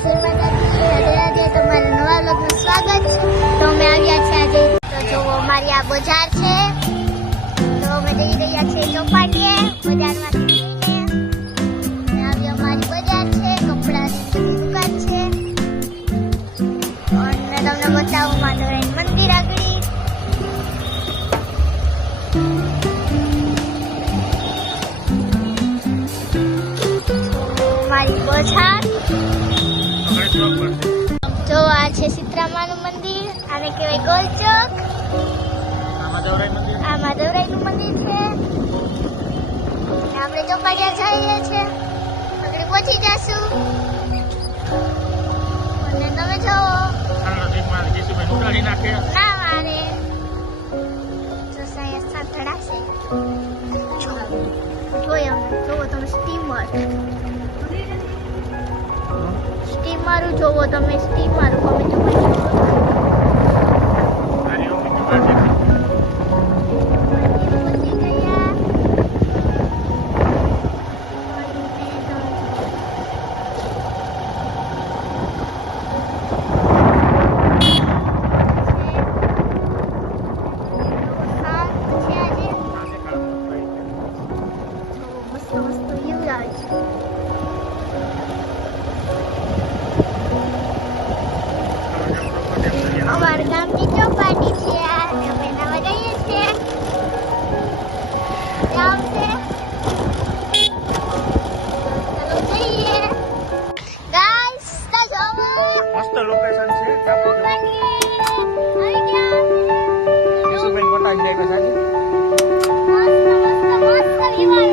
તમારા નવા વ્લોગમાં સ્વાગત છે। તો અમે આવ્યા છે આજે, તો જો અમારી આ બજાર છે, તો અમે જઈ રહ્યા છીએ ચોપાટીએ બજારમાંથી લઈને આવી અમારી બજાર છે, કપડાની દુકાન છે અને તમને બતાવું માધવરાય મંદિર આગળ। અમારી બજાર જો આ છે સીતરામાનું મંદિર, આને કહેવાય ગોલ ચોક। આ માધવરાયનું મંદિર છે। આપણે ચોપાટીયા જઈએ છીએ, આગળ પહોંચી જશું અને તમે જોવો ના મારે જો સાયા સાતડા છે, જોવો તમે સ્ટીમર જોવો તમે સ્ટીમર ગમે તો અમારા ગામની ચોપાટી છે, અમે નવા જઈએ છીએ ગામ છે, ચાલો જઈએ ગાઈસ। તો જોવો મસ્ત લોકેશન છે, ચોપાટી આવી ગયા કેશુબેન બતાવી દે કે સાજી મસ્ત વિવાહ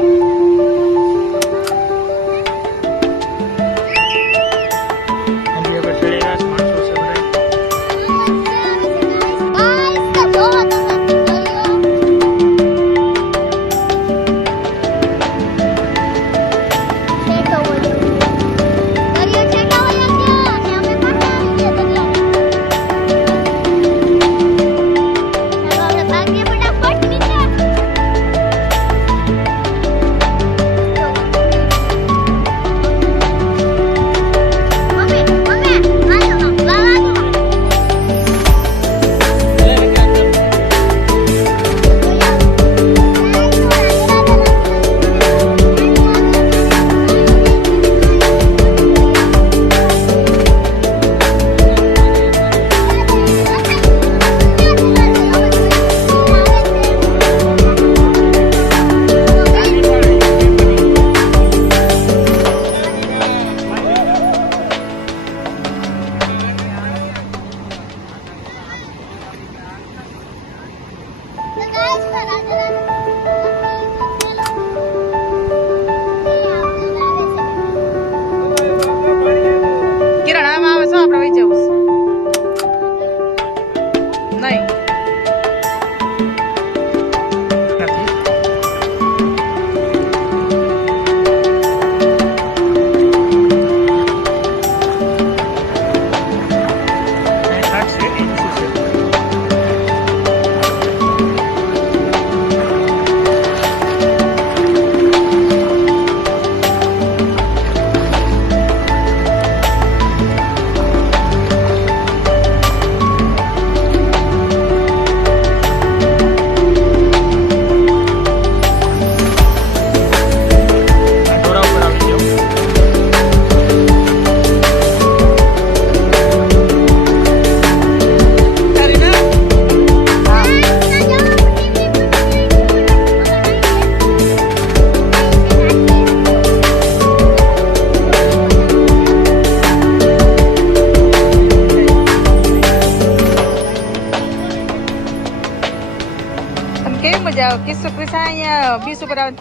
કેવી મજા આવે? કિસ્સો કૃષ્ણ અહીંયા બીચ ઉપર આવે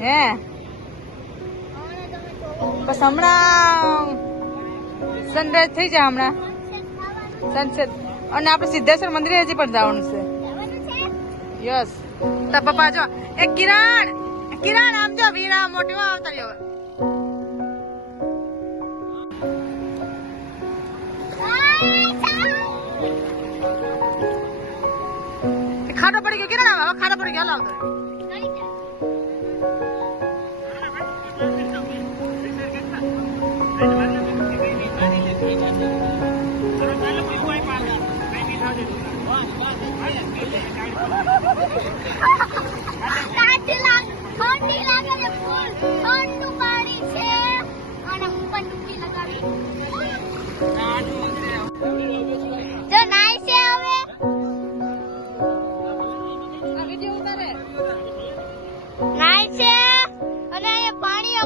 હે? બસ હમણાં સનરાઈઝ થઈ જાય, હમણાં સનસેટ, અને આપણે સિદ્ધેશ્વર મંદિરે હજી પણ જવાનું છે। યસ તો પપ્પા જો એક કિરણ આમ જો વીરા મોટી આવતા રહ્યો ખાડો પડી ગયો, કિરણ હવે ખાડો પડી ગયો, આવતો ઠંડી લાગે છે ફૂલ ઠંડુ પાણી છે અને હું પણ ડૂબકી લગાવી જો નાય છે હવે નાય છે અને અહીંયા પાણી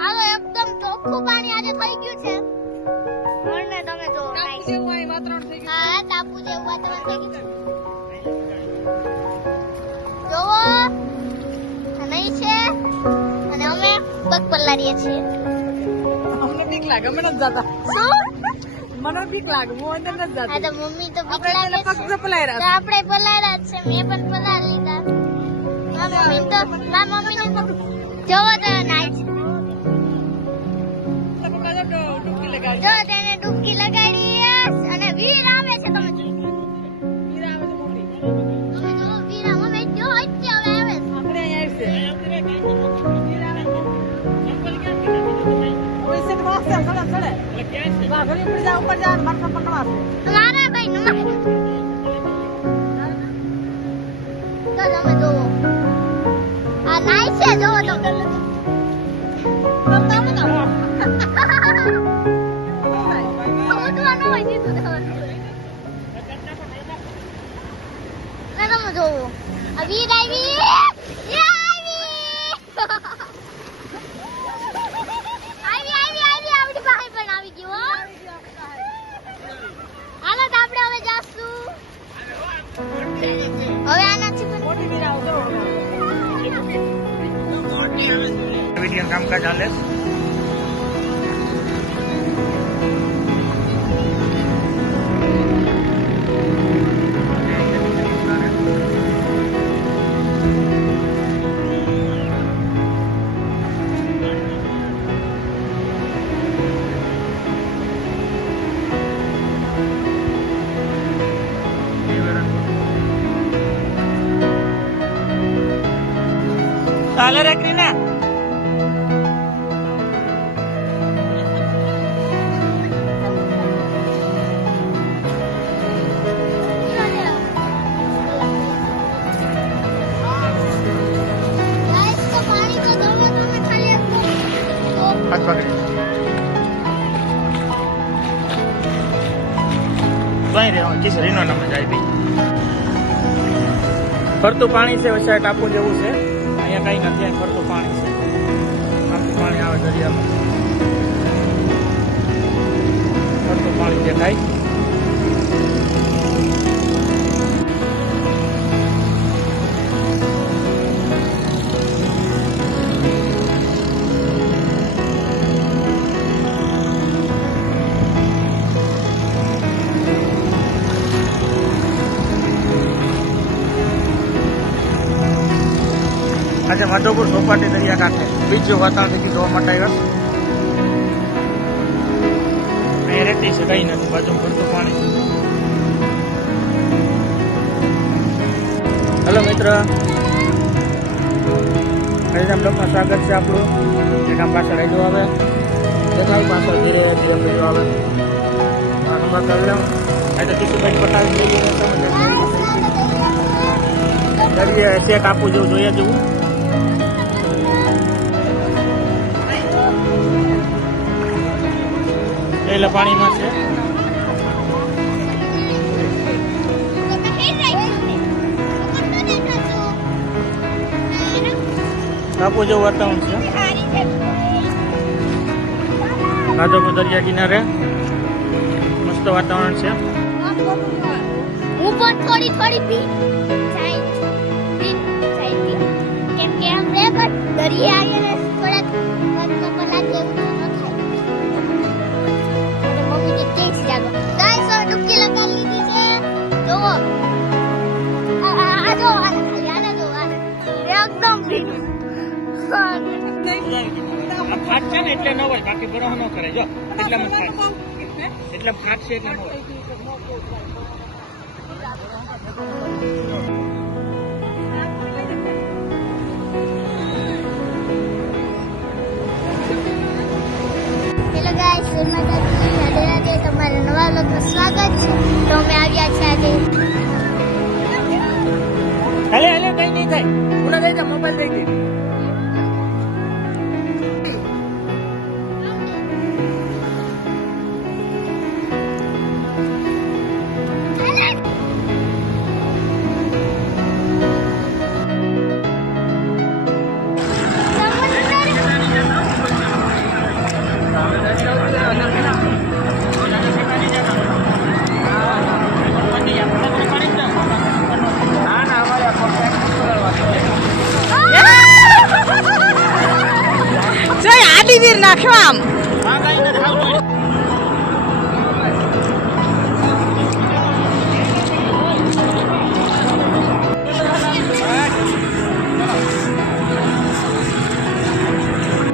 આવો એકદમ ચોખ્ખું પાણી આજે થઈ ગયું છે અને તમે જો નાય છે હા ટાપુ જેવું વાતાવરણ થઈ ગયું છે જોવો નહીં છે અને અમે પગ પલાળીએ છીએ અમને બીક લાગે અમે નથી જતા શું મને બીક લાગે હું અંદર નથી જતી હા તો મમ્મી તો બીક આપણે લાગે પગ છે તો પલાયરા તો આપણે પલાળ્યા જ છે મેં પણ પલાળી લીધા મારા મમ્મી તો જોવો તો નાય છે ડૂબકી લગાડી જો તેને ડૂબકી લગાડી અને વીર આવે છે તમે જોઈ તમે જો વીર અમે જો અત્યારે આવે છે આપણે અહીંયા મારા ભાઈ નમસ્તે તો તમે જોવો આ નાય છે જોવો તો ઉઠવાનું હોય દીધું તો તમે જોવો આ વીર આવી આપણી પાસે પણ આવી ગયું હો હાલો તો આપણે હવે જાશું હવે આનાથી પણ વિડીયો કામકાજ ચાલે છે. ચાલે રે ક્રીના ગાઈસ તો પાણી તો દોડો તમે ખાલી હાથ પકડી કઈ રે કિશોરીનો નામ જાય ભાઈ ફરતું પાણી છે વચ્ચે ટાપુ જેવું છે અહીંયા કઈ નથી અહીં ફરતું પાણી છે આખું પાણી આવે દરિયામાં ફરતું પાણી દેખાય આજે માધવપુર ચોપાટી દરિયા કાંઠે બીજો વાતાવરણ જોવા માટે આવ્યા અહીંયા રેતી છે કઈ નથી બાજુ ભરતું પાણી છે. હેલો મિત્ર હરિધામ લોકમાં સ્વાગત છે આપણું એક આમ પાછળ આવી આવે દેખાય પાછળ ધીરે ધીરે પેલું આવે આ નંબર કરી લઉં અહીં તો કિશુભાઈ પટાવી જોઈએ દરિયે ચેક આપવું જેવું જોઈએ જેવું એટલે પાણીમાં છે ટાપુ જેવું વાતાવરણ છે માધવપુર દરિયા કિનારે મસ્ત વાતાવરણ છે હું પણ થોડી પી જાય કેમ કે આમ રે પણ દરિયા આવીને થોડાક મનમાં પલાટ જેવું ન થાય એટલે મમ્મી કે તેજ જાગો ગાઈસ હવે ડૂબકી લગાવી લીધી છે જોવો આ જો આને જો આને એકદમ ભીનું ફાટ છે ને એટલે ન હોય બાકી બરોહ ન કરે જો એટલામાં ફાટ એટલે ફાટ છે એટલે ન હોય હેલો ગાઈસ, જય માતાજી, રાધે રાધે. તમારા નવા વ્લોગમાં સ્વાગત છે. તો અમે આવ્યા છે આજે હાલે હાલે કઈ નહીં થાય પુના દઈ દે મોબાઈલ દઈ દે આડી વીર નાખ્યો આમ